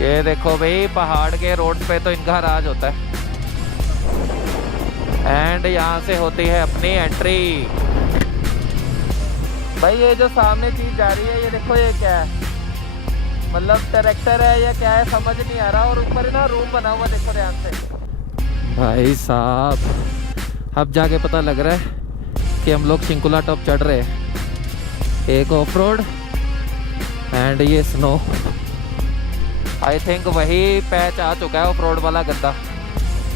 ये देखो भाई, पहाड़ के रोड पे तो इनका राज होता है। एंड यहाँ से होती है अपनी एंट्री। भाई ये जो सामने चीज जा रही है, ये देखो ये क्या है, मतलब ट्रैक्टर है या क्या है समझ नहीं आ रहा। और ऊपर ना रूम बना हुआ, देखो ध्यान से। भाई साहब, अब जाके पता लग रहा है कि हम लोग शिंकुला टॉप चढ़ रहे हैं। एक ऑफ रोड एंड ये स्नो। आई थिंक वही पैच आ चुका है ऑफ रोड वाला गंदा।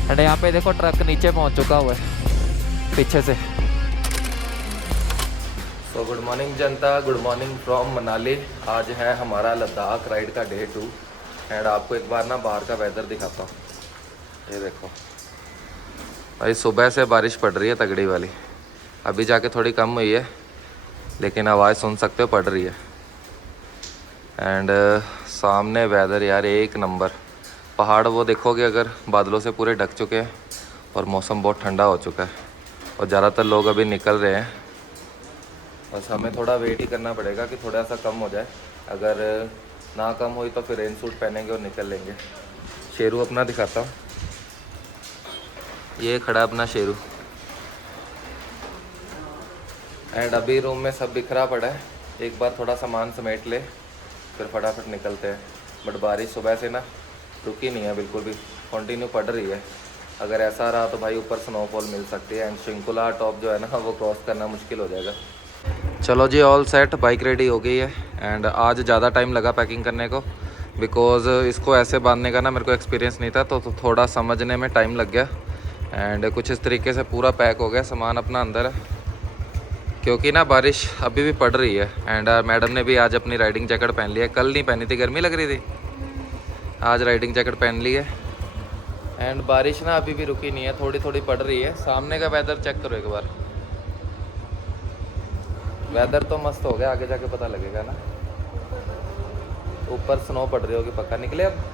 एंड यहाँ पे देखो ट्रक नीचे पहुँच चुका हुआ है पीछे से। तो good morning Janata, good morning from Manali. आज है हमारा लद्दाख राइड का डे 2। एंड आपको एक बार ना बाहर का वेदर दिखाता हूँ। ये देखो भाई, सुबह से बारिश पड़ रही है तगड़ी वाली। अभी जाके थोड़ी कम हुई है, लेकिन आवाज़ सुन सकते हो, पड़ रही है। एंड सामने वेदर यार एक नंबर। पहाड़ वो देखोगे अगर बादलों से पूरे ढक चुके हैं और मौसम बहुत ठंडा हो चुका है। और ज़्यादातर लोग अभी निकल रहे हैं। बस हमें थोड़ा वेट ही करना पड़ेगा कि थोड़ा सा कम हो जाए। अगर ना कम हुई तो फिर रेन सूट पहनेंगे और निकल लेंगे। शेरू अपना दिखाता हूँ, ये खड़ा अपना शेरू। एंड अभी रूम में सब बिखरा पड़ा है। एक बार थोड़ा सामान समेट ले, फिर फटाफट निकलते हैं। बट बारिश सुबह से ना रुकी नहीं है, बिल्कुल भी कंटिन्यू पड़ रही है। अगर ऐसा रहा तो भाई ऊपर स्नोफॉल मिल सकती है। एंड शिंकुला टॉप जो है ना, वो क्रॉस करना मुश्किल हो जाएगा। चलो जी, ऑल सेट, बाइक रेडी हो गई है। एंड आज ज़्यादा टाइम लगा पैकिंग करने को, बिकॉज़ इसको ऐसे बांधने का ना मेरे को एक्सपीरियंस नहीं था, तो थोड़ा समझने में टाइम लग गया। एंड कुछ इस तरीके से पूरा पैक हो गया, सामान अपना अंदर है, क्योंकि ना बारिश अभी भी पड़ रही है। एंड मैडम ने भी आज अपनी राइडिंग जैकेट पहन ली है। कल नहीं पहनी थी, गर्मी लग रही थी। आज राइडिंग जैकेट पहन ली है। एंड बारिश ना अभी भी रुकी नहीं है, थोड़ी थोड़ी पड़ रही है। सामने का वेदर चेक करो एक बार। वेदर तो मस्त हो गया, आगे जाके पता लगेगा ना। ऊपर स्नो पड़ रही होगी पक्का। निकले अब।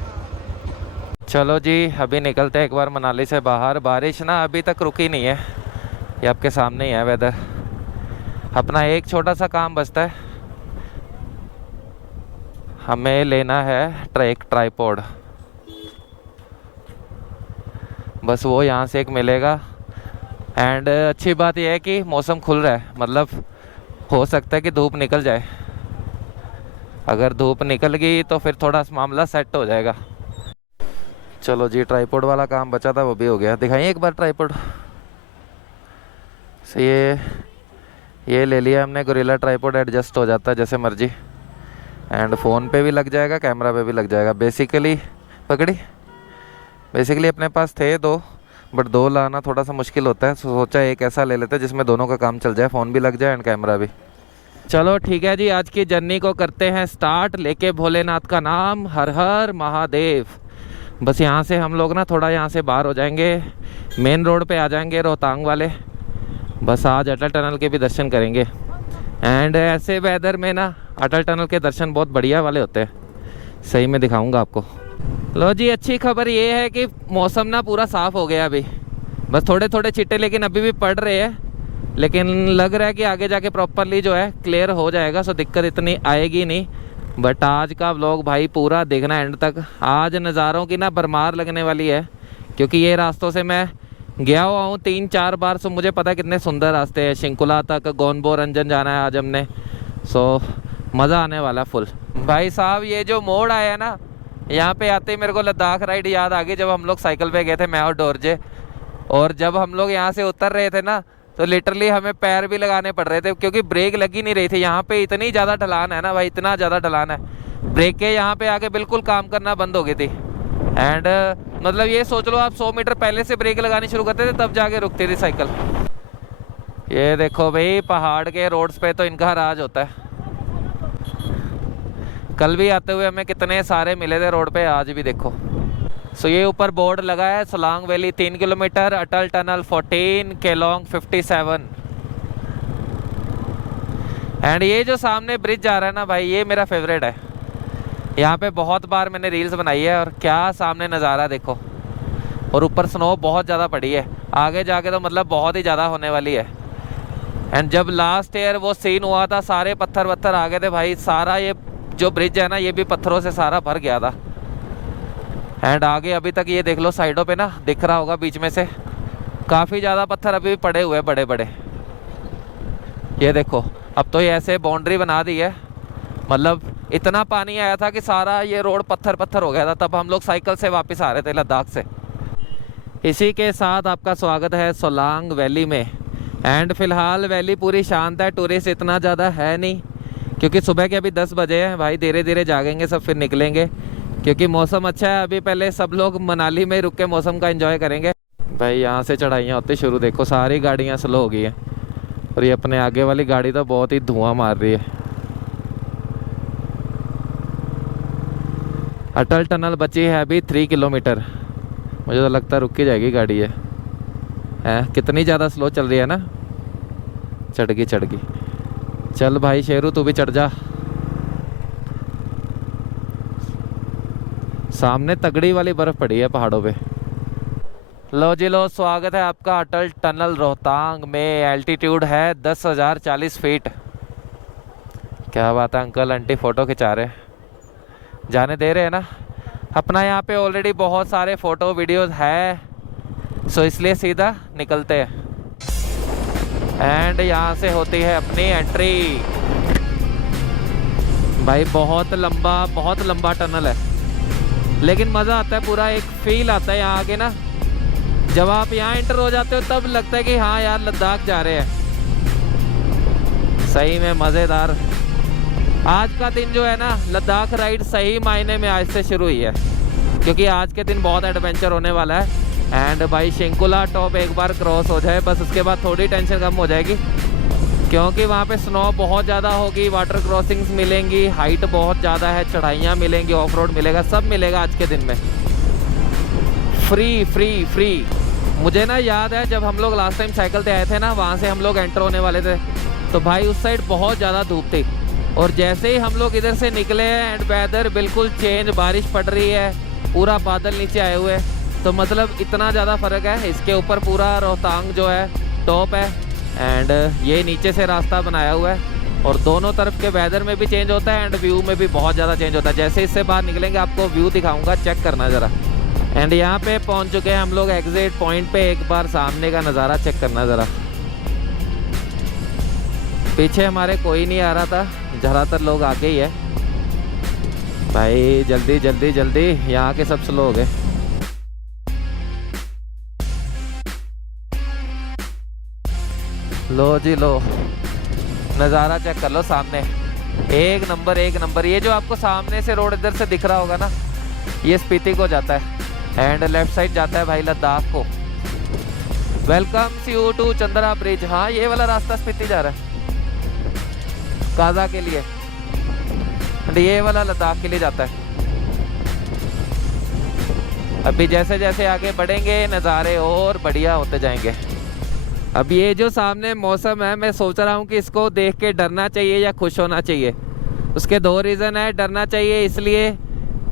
चलो जी, अभी निकलते हैं एक बार मनाली से बाहर। बारिश ना अभी तक रुकी नहीं है, ये आपके सामने ही है वेदर। अपना एक छोटा सा काम बचता है, हमें लेना है एक ट्राइपॉड। बस वो यहाँ से एक मिलेगा। एंड अच्छी बात यह है कि मौसम खुल रहा है, मतलब हो सकता है कि धूप निकल जाए। अगर धूप निकल गई तो फिर थोड़ा मामला सेट हो जाएगा। चलो जी, ट्राइपॉड वाला काम बचा था वो भी हो गया। दिखाइए एक बार ट्राइपॉड से। ये ले लिया हमने, गोरिल्ला ट्राइपॉड। एडजस्ट हो जाता है जैसे मर्जी। एंड फ़ोन पे भी लग जाएगा, कैमरा पे भी लग जाएगा। बेसिकली अपने पास थे दो, बट दो लाना थोड़ा सा मुश्किल होता है। सोचा एक ऐसा ले लेते हैं जिसमें दोनों का काम चल जाए, फ़ोन भी लग जाए एंड कैमरा भी। चलो ठीक है जी, आज की जर्नी को करते हैं स्टार्ट, लेके भोलेनाथ का नाम, हर हर महादेव। बस यहाँ से हम लोग ना थोड़ा यहाँ से बाहर हो जाएंगे, मेन रोड पे आ जाएंगे रोहतांग वाले। बस आज अटल टनल के भी दर्शन करेंगे। एंड ऐसे वेदर में ना अटल टनल के दर्शन बहुत बढ़िया वाले होते हैं, सही में दिखाऊंगा आपको। लो जी, अच्छी खबर ये है कि मौसम ना पूरा साफ़ हो गया अभी। बस थोड़े थोड़े छिट्टे लेकिन अभी भी पड़ रहे हैं, लेकिन लग रहा है कि आगे जाके प्रॉपरली जो है क्लियर हो जाएगा, सो दिक्कत इतनी आएगी नहीं। बट आज का व्लॉग भाई पूरा देखना एंड तक। आज नज़ारों की ना भरमार लगने वाली है, क्योंकि ये रास्तों से मैं गया हुआ हूँ 3-4 बार। सो मुझे पता है कितने सुंदर रास्ते हैं। शिंकुला तक, गोनबो रंजन जाना है आज हमने। सो मज़ा आने वाला फुल। भाई साहब, ये जो मोड़ आया ना, यहाँ पे आते ही मेरे को लद्दाख राइड याद आ गई, जब हम लोग साइकिल पे गए थे, मैं और डोरजे। और जब हम लोग यहाँ से उतर रहे थे ना, तो लिटरली हमें पैर भी लगाने पड़ रहे थे, क्योंकि ब्रेक लगी नहीं रही थी। यहाँ पे इतनी ज़्यादा ढलान है ना भाई, इतना ज़्यादा ढलान है, ब्रेकें यहाँ पे आके बिल्कुल काम करना बंद हो गई थी। एंड मतलब ये सोच लो आप 100 मीटर पहले से ब्रेक लगानी शुरू करते थे, तब जाके रुकती थी साइकिल। ये देखो भाई, पहाड़ के रोड्स पे तो इनका राज होता है। कल भी आते हुए हमें कितने सारे मिले थे रोड पे, आज भी देखो। सो ये ऊपर बोर्ड लगा है, Solang valley 3 kilometre, Atal tunnel 14, Kelong 57। And ये जो सामने ब्रिज जा रहा है ना भाई, ये मेरा फेवरेट है। यहाँ पे बहुत बार मैंने रील्स बनाई है, और क्या सामने नज़ारा देखो। और ऊपर स्नो बहुत ज़्यादा पड़ी है, आगे जाके तो मतलब बहुत ही ज़्यादा होने वाली है। एंड जब लास्ट ईयर वो सीन हुआ था, सारे पत्थर वत्थर आ गए थे भाई। सारा ये जो ब्रिज है ना, ये भी पत्थरों से सारा भर गया था। एंड आगे अभी तक ये देख लो साइडों पे ना दिख रहा होगा बीच में से काफ़ी ज़्यादा पत्थर अभी भी पड़े हुए हैं बड़े बड़े। ये देखो अब तो ये ऐसे बाउंड्री बना दी है, मतलब इतना पानी आया था कि सारा ये रोड पत्थर पत्थर हो गया था। तब हम लोग साइकिल से वापस आ रहे थे लद्दाख से। इसी के साथ आपका स्वागत है सोलांग वैली में। एंड फिलहाल वैली पूरी शांत है, टूरिस्ट इतना ज़्यादा है नहीं, क्योंकि सुबह के अभी 10 बजे हैं भाई। धीरे धीरे जागेंगे सब, फिर निकलेंगे, क्योंकि मौसम अच्छा है। अभी पहले सब लोग मनाली में रुक के मौसम का एंजॉय करेंगे। भाई यहाँ से चढ़ाइयाँ होती शुरू, देखो सारी गाड़ियाँ स्लो हो गई हैं, और ये अपने आगे वाली गाड़ी तो बहुत ही धुआं मार रही है। अटल टनल बची है अभी 3 किलोमीटर, मुझे तो लगता है रुक ही जाएगी गाड़ी ये। है कितनी ज़्यादा स्लो चल रही है ना। चढ़ गई। चल भाई शेरू तू भी चढ़ जा। सामने तगड़ी वाली बर्फ़ पड़ी है पहाड़ों पे। लो जी लो, स्वागत है आपका अटल टनल रोहतांग में। एल्टीट्यूड है 10,040 फीट। क्या बात है, अंकल आंटी फ़ोटो खिंचा रहे हैं, जाने दे रहे हैं ना। अपना यहाँ पे ऑलरेडी बहुत सारे फ़ोटो वीडियोस है, सो इसलिए सीधा निकलते हैं। एंड यहाँ से होती है अपनी एंट्री। भाई बहुत लंबा टनल है, लेकिन मज़ा आता है, पूरा एक फील आता है यहाँ आके ना। जब आप यहाँ एंटर हो जाते हो तब लगता है कि हाँ यार लद्दाख जा रहे हैं। सही में मज़ेदार। आज का दिन जो है ना, लद्दाख राइड सही मायने में आज से शुरू हुई है, क्योंकि आज के दिन बहुत एडवेंचर होने वाला है। एंड भाई शिंकुला टॉप एक बार क्रॉस हो जाए बस, उसके बाद थोड़ी टेंशन कम हो जाएगी, क्योंकि वहाँ पे स्नो बहुत ज़्यादा होगी, वाटर क्रॉसिंग्स मिलेंगी, हाइट बहुत ज़्यादा है, चढ़ाइयाँ मिलेंगी, ऑफ रोड मिलेगा, सब मिलेगा आज के दिन में। फ्री। मुझे ना याद है जब हम लोग लास्ट टाइम साइकिल से आए थे ना, वहाँ से हम लोग एंटर होने वाले थे, तो भाई उस साइड बहुत ज़्यादा धूप थी, और जैसे ही हम लोग इधर से निकले हैं एंड वेदर बिल्कुल चेंज, बारिश पड़ रही है, पूरा बादल नीचे आए हुए हैं। तो मतलब इतना ज़्यादा फ़र्क है। इसके ऊपर पूरा रोहतांग जो है टॉप है, एंड ये नीचे से रास्ता बनाया हुआ है, और दोनों तरफ के वेदर में भी चेंज होता है एंड व्यू में भी बहुत ज़्यादा चेंज होता है। जैसे इससे बाहर निकलेंगे आपको व्यू दिखाऊंगा, चेक करना ज़रा। एंड यहाँ पे पहुँच चुके हैं हम लोग एग्जिट पॉइंट पे। एक बार सामने का नज़ारा चेक करना ज़रा। पीछे हमारे कोई नहीं आ रहा था, ज़्यादातर लोग आगे ही है। भाई जल्दी, यहाँ के सब स्लो हो गए। लो जी लो, नज़ारा चेक कर लो सामने, एक नंबर। ये जो आपको सामने से रोड इधर से दिख रहा होगा ना, ये स्पीति को जाता है, एंड लेफ्ट साइड जाता है भाई लद्दाख को। Welcome you to Chandra bridge. हाँ ये वाला रास्ता स्पीति जा रहा है काजा के लिए, एंड ये वाला लद्दाख के लिए जाता है। अभी जैसे जैसे आगे बढ़ेंगे नज़ारे और बढ़िया होते जाएंगे। अब ये जो सामने मौसम है, मैं सोच रहा हूँ कि इसको देख के डरना चाहिए या खुश होना चाहिए। उसके 2 रीज़न है। डरना चाहिए इसलिए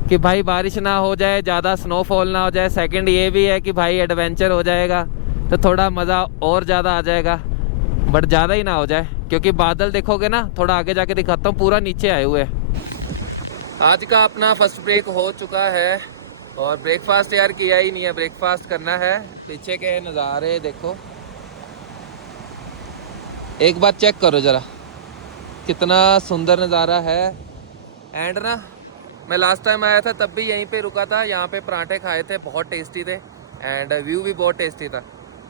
कि भाई बारिश ना हो जाए, ज़्यादा स्नोफॉल ना हो जाए। सेकंड ये भी है कि भाई एडवेंचर हो जाएगा तो थोड़ा मज़ा और ज़्यादा आ जाएगा, बट ज़्यादा ही ना हो जाए, क्योंकि बादल देखोगे ना, थोड़ा आगे जाके दिखाता हूँ, पूरा नीचे आए हुए हैं। आज का अपना फर्स्ट ब्रेक हो चुका है, और ब्रेकफास्ट यार किया ही नहीं है, ब्रेकफास्ट करना है। पीछे के नज़ारे देखो, एक बार चेक करो ज़रा, कितना सुंदर नज़ारा है। एंड ना मैं लास्ट टाइम आया था तब भी यहीं पे रुका था, यहाँ पे पराठे खाए थे, बहुत टेस्टी थे, एंड व्यू भी बहुत टेस्टी था।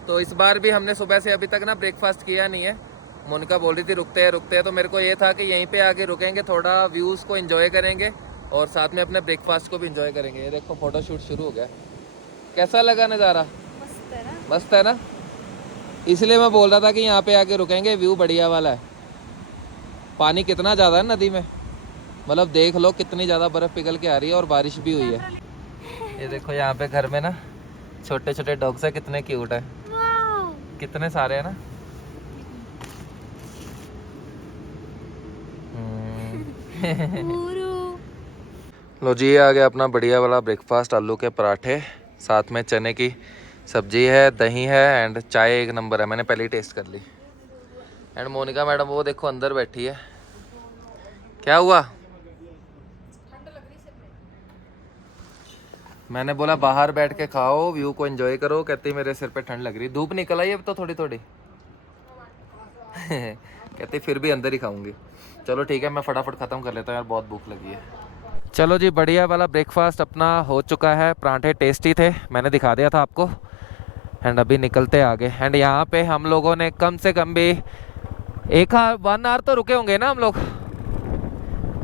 तो इस बार भी हमने सुबह से अभी तक ना ब्रेकफास्ट किया नहीं है। मोनिका बोल रही थी रुकते हैं, तो मेरे को ये था कि यहीं पे आके रुकेंगे, थोड़ा व्यूज़ को एंजॉय करेंगे और साथ में अपने ब्रेकफास्ट को भी एंजॉय करेंगे। ये देखो फ़ोटोशूट शुरू हो गया। कैसा लगा नज़ारा? मस्त है ना। इसलिए मैं बोल रहा था कि यहाँ पे आके रुकेंगे, व्यू बढ़िया वाला है। पानी कितना ज़्यादा है नदी में, मतलब देख लो कितनी ज़्यादा बर्फ़ पिघल के आ रही है, और बारिश भी हुई है। ये देखो यहाँ पे घर में ना छोटे छोटे डॉग्स है, कितने क्यूट है, कितने सारे हैं ना। लो जी, आ गया अपना बढ़िया वाला ब्रेकफास्ट। आलू के पराठे, साथ में चने की सब्जी है, दही है, एंड चाय एक नंबर है। मैंने पहले ही टेस्ट कर ली। एंड मोनिका मैडम वो देखो अंदर बैठी है। क्या हुआ? मैंने बोला बाहर बैठ के खाओ, व्यू को एंजॉय करो, कहती मेरे सिर पे ठंड लग रही। धूप निकल आई अब तो थोड़ी थोड़ी कहती फिर भी अंदर ही खाऊंगी। चलो ठीक है, मैं फटाफट ख़त्म कर लेता हूँ यार, बहुत भूख लगी है। चलो जी, बढ़िया वाला ब्रेकफास्ट अपना हो चुका है। परांठे टेस्टी थे, मैंने दिखा दिया था आपको। एंड अभी निकलते आगे। एंड यहाँ पे हम लोगों ने कम से कम भी 1 आवर तो रुके होंगे ना हम लोग,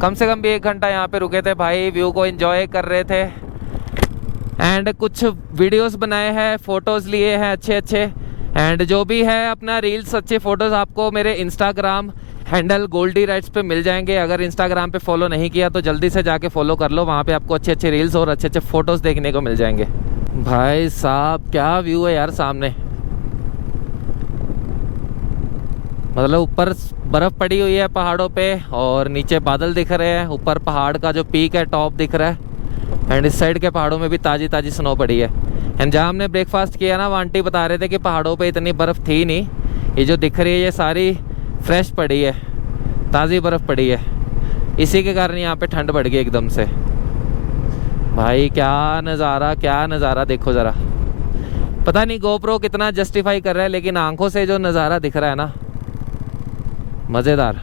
कम से कम भी 1 घंटा यहाँ पे रुके थे भाई। व्यू को एंजॉय कर रहे थे एंड कुछ वीडियोस बनाए हैं, फ़ोटोज़ लिए हैं अच्छे अच्छे। एंड जो भी है अपना रील्स, अच्छे फ़ोटोज़ आपको मेरे इंस्टाग्राम हैंडल गोल्डी राइट्स पे मिल जाएंगे। अगर इंस्टाग्राम पे फॉलो नहीं किया तो जल्दी से जाके फॉलो कर लो, वहाँ पे आपको अच्छे अच्छे रील्स और अच्छे अच्छे फ़ोटोज़ देखने को मिल जाएंगे। भाई साहब क्या व्यू है यार सामने, मतलब ऊपर बर्फ़ पड़ी हुई है पहाड़ों पे और नीचे बादल दिख रहे हैं। ऊपर पहाड़ का जो पीक है, टॉप दिख रहा है। एंड इस साइड के पहाड़ों में भी ताज़ी ताज़ी स्नो पड़ी है। एंड जहाँ हमने ब्रेकफास्ट किया ना, वो आंटी बता रहे थे कि पहाड़ों पे इतनी बर्फ़ थी नहीं, ये जो दिख रही है ये सारी फ्रेश पड़ी है, ताज़ी बर्फ़ पड़ी है, इसी के कारण यहाँ पे ठंड बढ़ गई एकदम से। भाई क्या नज़ारा देखो ज़रा। पता नहीं गोप्रो कितना जस्टिफाई कर रहा है, लेकिन आंखों से जो नज़ारा दिख रहा है ना, मज़ेदार।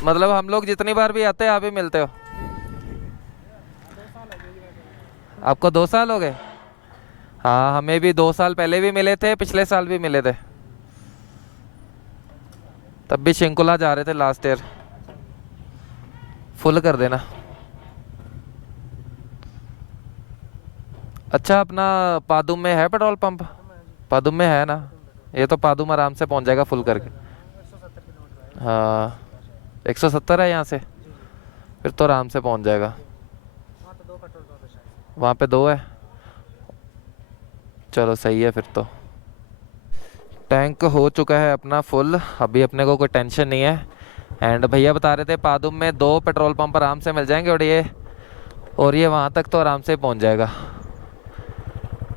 मतलब हम लोग जितनी बार भी आते हैं आप ही मिलते हो? आपको 2 साल हो गए? हाँ, हमें भी 2 साल पहले भी मिले थे, पिछले साल भी मिले थे, तब भी शिंकुला जा रहे थे लास्ट ईयर। फुल कर देना। अच्छा, अपना पादुम में है पेट्रोल पंप? पादुम में है ना, ये तो पादुम आराम से पहुंच जाएगा फुल करके। हाँ 170 है यहाँ से, फिर तो आराम से पहुंच जाएगा। वहाँ पे 2 है, चलो सही है फिर तो। टैंक हो चुका है अपना फुल, अभी अपने को कोई टेंशन नहीं है। एंड भैया बता रहे थे पादुम में 2 पेट्रोल पंप आराम से मिल जाएंगे और ये वहाँ तक तो आराम से पहुँच जाएगा।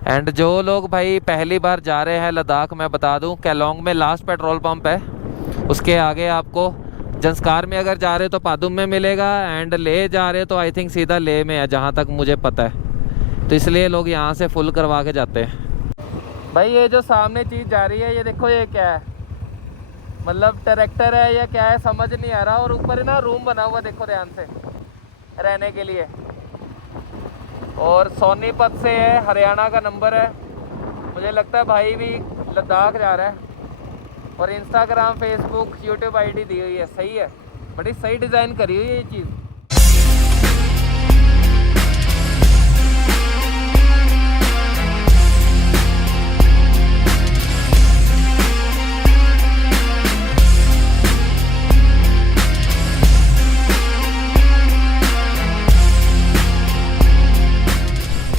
एंड जो लोग भाई पहली बार जा रहे हैं लद्दाख, मैं बता दूं केलोंग में लास्ट पेट्रोल पंप है, उसके आगे आपको जंस्कार में अगर जा रहे हो तो पादुम में मिलेगा, एंड ले जा रहे हो तो आई थिंक सीधा ले में है जहाँ तक मुझे पता है, तो इसलिए लोग यहाँ से फुल करवा के जाते हैं। भाई ये जो सामने चीज़ जा रही है ये देखो, ये क्या है, मतलब ट्रैक्टर है या क्या है समझ नहीं आ रहा। और ऊपर ना रूम बना हुआ देखो ध्यान से, रहने के लिए। और सोनीपत से है, हरियाणा का नंबर है। मुझे लगता है भाई भी लद्दाख जा रहा है। और इंस्टाग्राम, फेसबुक, यूट्यूब आईडी दी हुई है, सही है, बड़ी सही डिज़ाइन करी हुई है ये चीज़।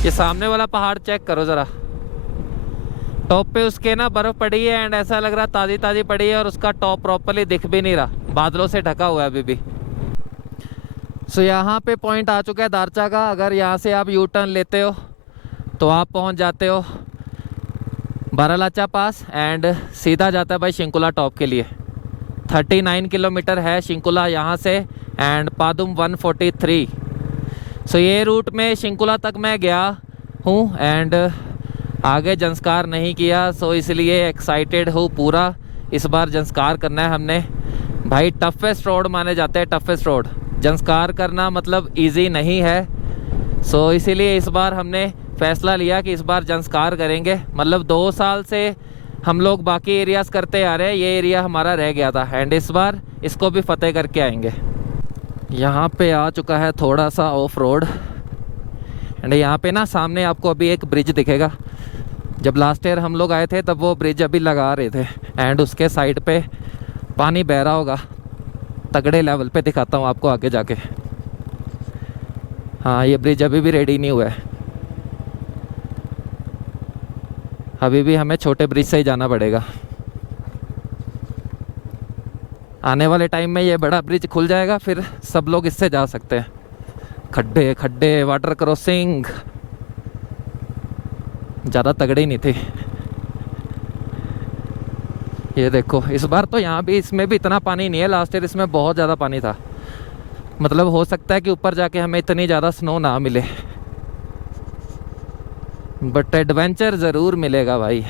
ये सामने वाला पहाड़ चेक करो ज़रा, टॉप पे उसके ना बर्फ़ पड़ी है एंड ऐसा लग रहा ताज़ी ताज़ी पड़ी है, और उसका टॉप प्रॉपरली दिख भी नहीं रहा, बादलों से ढका हुआ है अभी भी। सो यहाँ पे पॉइंट आ चुका है दारचा का। अगर यहाँ से आप यू टर्न लेते हो तो आप पहुँच जाते हो बारालाचा पास, एंड सीधा जाता है भाई शिंकुला टॉप के लिए। 39 किलोमीटर है शिंकुला यहाँ से, एंड पादुम 143। सो ये रूट में शिंकुला तक मैं गया हूँ एंड आगे जंस्कार नहीं किया, सो इसलिए एक्साइटेड हूँ पूरा। इस बार जंस्कार करना है हमने भाई। टफेस्ट रोड माने जाते हैं, टफेस्ट रोड जंस्कार करना मतलब इजी नहीं है। सो इसीलिए इस बार हमने फ़ैसला लिया कि इस बार जंस्कार करेंगे। मतलब 2 साल से हम लोग बाकी एरियाज़ करते आ रहे हैं, ये एरिया हमारा रह गया था, एंड इस बार इसको भी फतेह करके आएंगे। यहाँ पे आ चुका है थोड़ा सा ऑफ रोड, एंड यहाँ पे ना सामने आपको अभी एक ब्रिज दिखेगा। जब लास्ट ईयर हम लोग आए थे तब वो ब्रिज अभी लगा रहे थे, एंड उसके साइड पे पानी बह रहा होगा तगड़े लेवल पे। दिखाता हूँ आपको आगे जाके। हाँ, ये ब्रिज अभी भी रेडी नहीं हुआ है, अभी भी हमें छोटे ब्रिज से ही जाना पड़ेगा। आने वाले टाइम में ये बड़ा ब्रिज खुल जाएगा, फिर सब लोग इससे जा सकते हैं। खड्डे खड्डे, वाटर क्रॉसिंग ज़्यादा तगड़ी नहीं थी। ये देखो, इस बार तो यहाँ भी, इसमें भी इतना पानी नहीं है। लास्ट ईयर इसमें बहुत ज़्यादा पानी था। मतलब हो सकता है कि ऊपर जाके हमें इतनी ज़्यादा स्नो ना मिले, बट एडवेंचर ज़रूर मिलेगा भाई।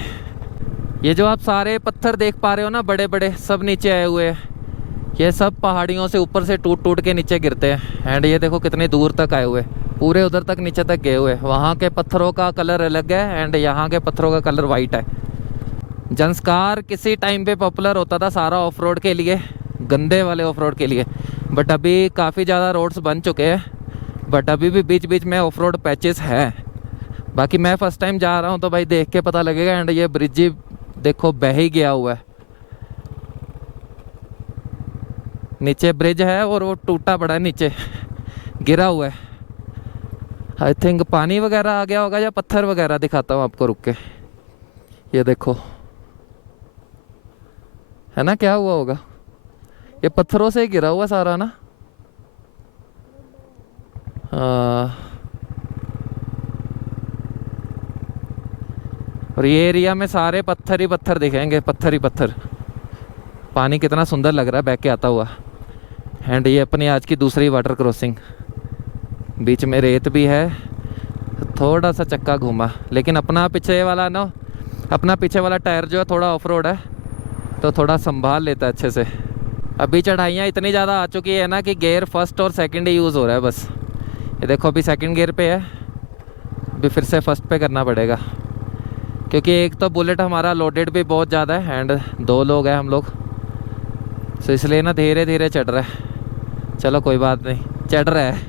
ये जो आप सारे पत्थर देख पा रहे हो ना, बड़े बड़े, सब नीचे आए हुए हैं। ये सब पहाड़ियों से ऊपर से टूट टूट के नीचे गिरते हैं। एंड ये देखो कितनी दूर तक आए हुए, पूरे उधर तक नीचे तक गए हुए। वहाँ के पत्थरों का कलर अलग है एंड यहाँ के पत्थरों का कलर वाइट है। जंस्कार किसी टाइम पे पॉपुलर होता था सारा ऑफ रोड के लिए, गंदे वाले ऑफ रोड के लिए, बट अभी काफ़ी ज़्यादा रोड्स बन चुके हैं। बट अभी भी बीच बीच में ऑफ रोड पैचेस हैं। बाकी मैं फ़र्स्ट टाइम जा रहा हूँ तो भाई देख के पता लगेगा। एंड ये ब्रिज ही देखो बह ही गया हुआ है, नीचे ब्रिज है और वो टूटा पड़ा है, नीचे गिरा हुआ है। आई थिंक पानी वगैरह आ गया होगा या पत्थर वगैरह। दिखाता हूँ आपको, रुक के। ये देखो, है ना, क्या हुआ होगा? ये पत्थरों से ही गिरा हुआ सारा ना। और ये एरिया में सारे पत्थर ही पत्थर दिखेंगे, पत्थर ही पत्थर। पानी कितना सुंदर लग रहा है बह के आता हुआ। एंड ये अपनी आज की दूसरी वाटर क्रॉसिंग, बीच में रेत भी है, थोड़ा सा चक्का घूमा। लेकिन अपना पीछे वाला ना, अपना पीछे वाला टायर जो है थोड़ा ऑफ रोड है, तो थोड़ा संभाल लेता है अच्छे से। अभी चढ़ाइयाँ इतनी ज़्यादा आ चुकी है ना कि गियर फर्स्ट और सेकंड ही यूज़ हो रहा है बस। ये देखो अभी सेकंड गियर पे है, अभी फिर से फर्स्ट पे करना पड़ेगा, क्योंकि एक तो बुलेट हमारा लोडेड भी बहुत ज़्यादा है एंड 2 लोग हैं हम लोग, तो इसलिए ना धीरे धीरे चढ़ रहा है। चलो कोई बात नहीं, चढ़ रहा है।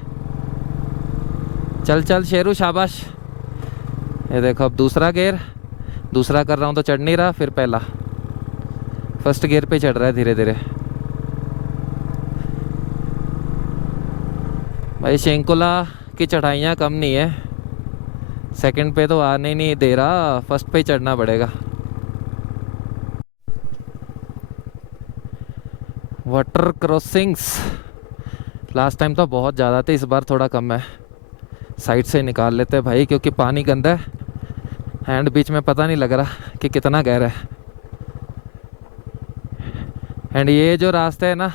चल चल शेरू, शाबाश। ये देखो अब दूसरा गियर, दूसरा कर रहा हूँ तो चढ़ नहीं रहा, फिर पहला, फर्स्ट गियर पे चढ़ रहा है धीरे धीरे। भाई शेंकुला की चढ़ाइयाँ कम नहीं है, सेकंड पे तो आने नहीं दे रहा, फर्स्ट पे ही चढ़ना पड़ेगा। वाटर क्रॉसिंग्स लास्ट टाइम तो बहुत ज़्यादा थे, इस बार थोड़ा कम है। साइड से निकाल लेते हैं भाई, क्योंकि पानी गंदा है एंड बीच में पता नहीं लग रहा कि कितना गहरा है। एंड ये जो रास्ता है ना,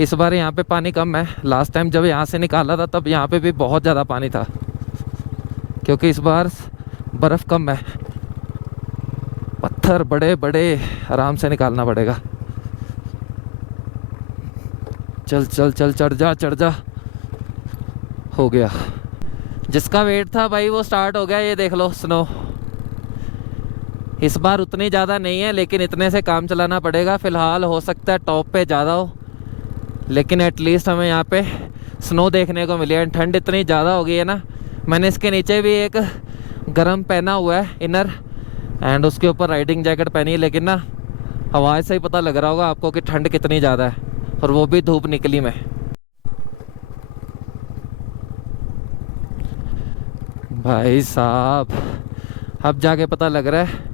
इस बार यहाँ पे पानी कम है। लास्ट टाइम जब यहाँ से निकाला था तब यहाँ पे भी बहुत ज़्यादा पानी था, क्योंकि इस बार बर्फ़ कम है। पत्थर बड़े बड़े, आराम से निकालना पड़ेगा। चल चल चल, चढ़ जा चढ़ जा। हो गया, जिसका वेट था भाई वो स्टार्ट हो गया। ये देख लो स्नो, इस बार उतनी ज़्यादा नहीं है, लेकिन इतने से काम चलाना पड़ेगा। फ़िलहाल हो सकता है टॉप पे ज़्यादा हो, लेकिन एटलीस्ट हमें यहाँ पे स्नो देखने को मिली है। ठंड इतनी ज़्यादा हो गई है ना, मैंने इसके नीचे भी एक गर्म पहना हुआ है इनर, एंड उसके ऊपर राइडिंग जैकेट पहनी है। लेकिन ना आवाज़ से ही पता लग रहा होगा आपको कि ठंड कितनी ज़्यादा है, और वो भी धूप निकली में। भाई साहब, अब जाके पता लग रहा है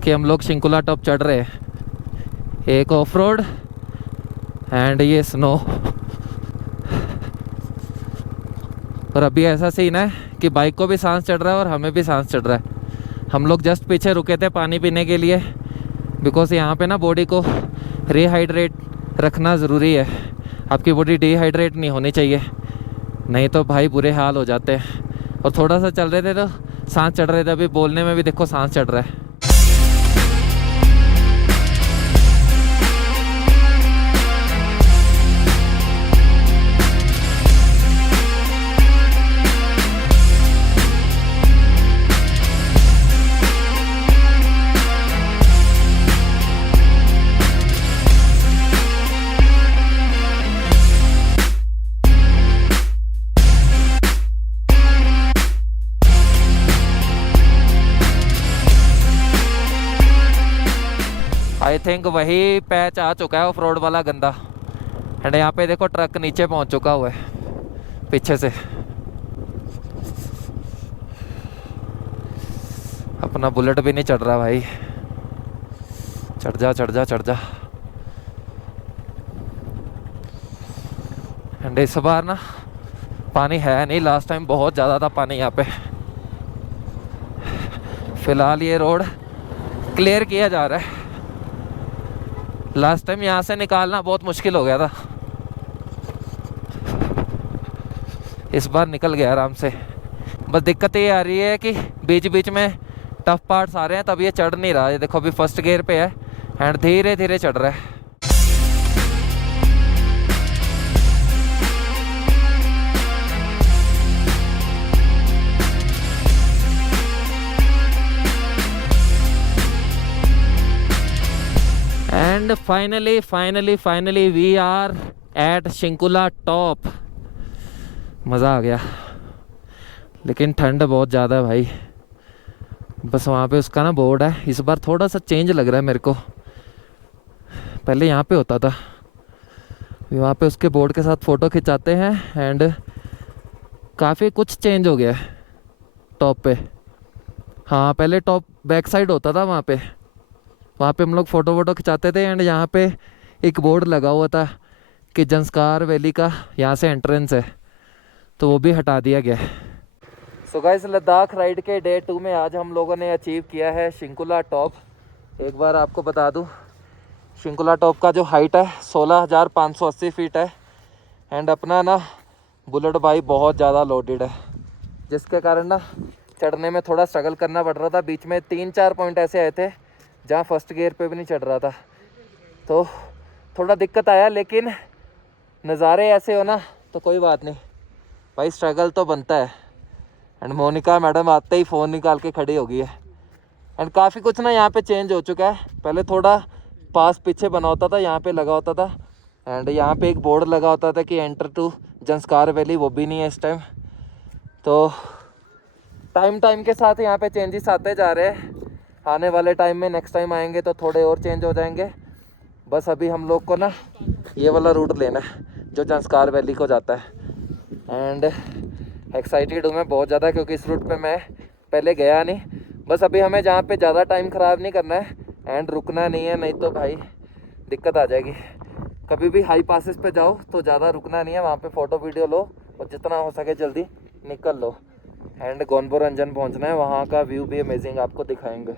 कि हम लोग शिंकुला टॉप चढ़ रहे हैं। एक ऑफ रोड एंड ये स्नो। और अभी ऐसा सीन है कि बाइक को भी सांस चढ़ रहा है और हमें भी सांस चढ़ रहा है। हम लोग जस्ट पीछे रुके थे पानी पीने के लिए, बिकॉज यहाँ पे ना बॉडी को रिहाइड्रेट रखना ज़रूरी है। आपकी बॉडी डिहाइड्रेट नहीं होनी चाहिए, नहीं तो भाई बुरे हाल हो जाते हैं। और थोड़ा सा चल रहे थे तो सांस चढ़ रहे थे, अभी बोलने में भी देखो सांस चढ़ रहा है। आई थिंक वही पैच आ चुका है ऑफ रोड वाला गंदा। एंड यहाँ पे देखो ट्रक नीचे पहुँच चुका हुआ है पीछे से। अपना बुलेट भी नहीं चढ़ रहा भाई, चढ़ जा चढ़ जा चढ़ जा। एंड इस बार ना पानी है नहीं, लास्ट टाइम बहुत ज़्यादा था पानी यहाँ पे। फ़िलहाल ये रोड क्लियर किया जा रहा है, लास्ट टाइम यहाँ से निकालना बहुत मुश्किल हो गया था, इस बार निकल गया आराम से। बस दिक्कत ये आ रही है कि बीच बीच में टफ पार्ट्स आ रहे हैं, तब ये चढ़ नहीं रहा है। देखो अभी फर्स्ट गियर पे है एंड धीरे धीरे चढ़ रहा है। And finally we are at Shinkula top. मज़ा आ गया, लेकिन ठंड बहुत ज़्यादा है भाई। बस वहाँ पे उसका ना बोर्ड है, इस बार थोड़ा सा चेंज लग रहा है मेरे को, पहले यहाँ पे होता था। वहाँ पे उसके बोर्ड के साथ फ़ोटो खिंचाते हैं एंड काफ़ी कुछ चेंज हो गया है टॉप पे। हाँ पहले टॉप बैक साइड होता था, वहाँ पे हम लोग फ़ोटो वोटो खिंचाते थे एंड यहाँ पे एक बोर्ड लगा हुआ था कि जंस्कार वैली का यहाँ से एंट्रेंस है, तो वो भी हटा दिया गया है। सो गाइस, लद्दाख राइड के डे 2 में आज हम लोगों ने अचीव किया है शिंकुला टॉप। एक बार आपको बता दूं, शिंकुला टॉप का जो हाइट है 16,580 फीट है एंड अपना ना बुलेट बाइक बहुत ज़्यादा लोडेड है, जिसके कारण ना चढ़ने में थोड़ा स्ट्रगल करना पड़ रहा था। बीच में 3-4 पॉइंट ऐसे आए थे जहाँ फर्स्ट गियर पे भी नहीं चढ़ रहा था, तो थोड़ा दिक्कत आया। लेकिन नज़ारे ऐसे हो ना तो कोई बात नहीं भाई, स्ट्रगल तो बनता है। एंड मोनिका मैडम आते ही फ़ोन निकाल के खड़ी हो गई है। एंड काफ़ी कुछ ना यहाँ पे चेंज हो चुका है, पहले थोड़ा पास पीछे बना होता था, यहाँ पे लगा होता था एंड यहाँ पे एक बोर्ड लगा होता था कि एंटर टू जंस्कार वैली, वो भी नहीं है इस टाइम। तो टाइम के साथ यहाँ पे चेंजेस आते जा रहे हैं। आने वाले टाइम में नेक्स्ट टाइम आएंगे तो थोड़े और चेंज हो जाएंगे। बस अभी हम लोग को ना ये वाला रूट लेना है जो जंस्कार वैली को जाता है। एंड एक्साइटेड हूँ मैं बहुत ज़्यादा, क्योंकि इस रूट पे मैं पहले गया नहीं। बस अभी हमें जहाँ पे ज़्यादा टाइम ख़राब नहीं करना है एंड रुकना नहीं है, नहीं तो भाई दिक्कत आ जाएगी। कभी भी हाई पासेस पे जाओ तो ज़्यादा रुकना नहीं है, वहाँ पे फ़ोटो वीडियो लो और जितना हो सके जल्दी निकल लो। एंड गोनबो रंजन पहुँचना है, वहाँ का व्यू भी अमेजिंग आपको दिखाएंगे।